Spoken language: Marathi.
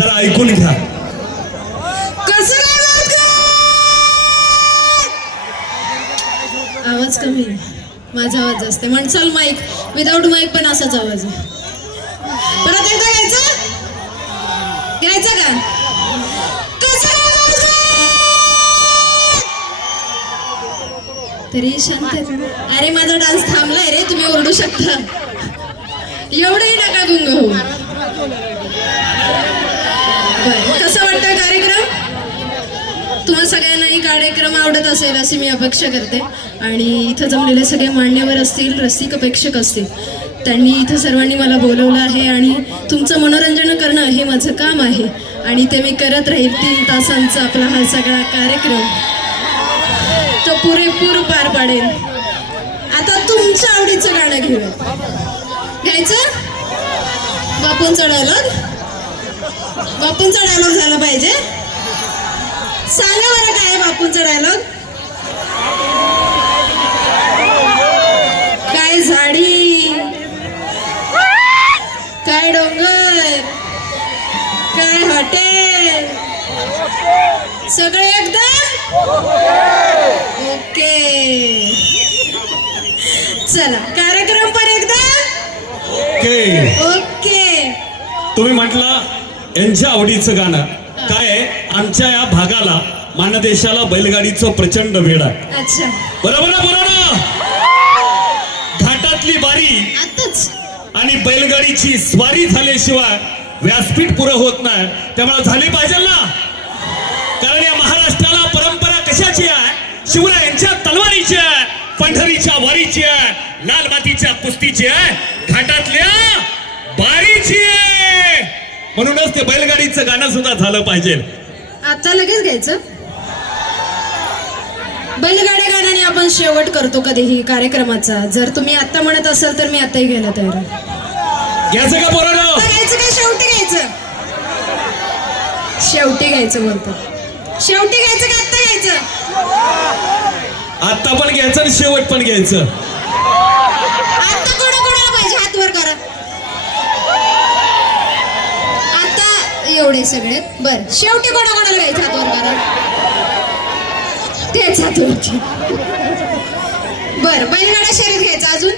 जरा ऐकून घ्या. आवाज कमी माझा आवाज असते आहे. म्हणसाल माईक विदाऊट माईक पण असाच आवाज आहे. परत एकदा घ्यायचं? घ्यायचा का? तरी शांत अरे माझा डान्स थांबलाय रे. तुम्ही ओरडू शकता. एवढंही नका गुंग होऊ. बरं कसं वाटतं कार्यक्रम? तुम्हा सगळ्यांनाही कार्यक्रम आवडत असेल अशी मी अपेक्षा करते. आणि इथं जमलेले सगळे मान्यवर असतील रसिक अपेक्षक असतील त्यांनी इथं सर्वांनी मला बोलवलं आहे आणि तुमचं मनोरंजन करणं हे माझं काम आहे. आणि ते मी करत राहील तीन तासांचा आपला हा सगळा कार्यक्रम. तो पुरेपूर पार पाडेल. आता तुमच्या आवडीचं गाणं घेऊया. घ्यायचं? बापून डायलॉग बापूंचा डायलॉग झाला पाहिजे. सांगा बरं काय बापूंचा डायलॉग काय झाडी? काय डोंगर? काय हॉटेल? सगळे एकदम? ओके. चला कार्यक्रम पण एकदा ओके. तुम्ही म्हटलं यांच्या आवडीचं गाणं. काय आहे? आमच्या या भागाला मानदेशाला बैलगाडीचं प्रचंड वेळ आहे. अच्छा. बरोबर ना बरोबर ना? घाटातली बारी आताच. आणि बैलगाडीची स्वारी झाल्याशिवाय व्यासपीठ पुरं होत नाही. त्यामुळे झाली पाहिजे ना? कारण या महाराष्ट्राला परंपरा कशाची आहे? शिवरायांच्या तलवारीची आहे पंढरीच्या वारीची आहे लाल मातीच्या कुस्तीची आहे घाटातल्या बारीची आहे. म्हणूनच ते बैलगाडीचं गाणं सुद्धा झालं पाहिजे. आता लगेच घ्यायचं? बैलगाड्या गाण्याने आपण शेवट करतो कधीही कार्यक्रमाचा. जर तुम्ही आता म्हणत असाल तर मी आताही घ्यायला तयार घ्यायचं का पोरानं? आता घ्यायचं काय शेवटी घ्यायचं. शेवटी घ्यायचं बोलतो शेवटी घ्यायचं का? आत्ता घ्यायचं. आता पण घ्यायचं आणि शेवट पण घ्यायचं आता कोणा कोणाला पाहिजे हात वर करा आता एवढे सगळे बर. शेवटी कोणा कोणाला घ्यायचं हातवर बरं करा तेच हात बर बैलगाडा शर्यत घ्यायचा अजून?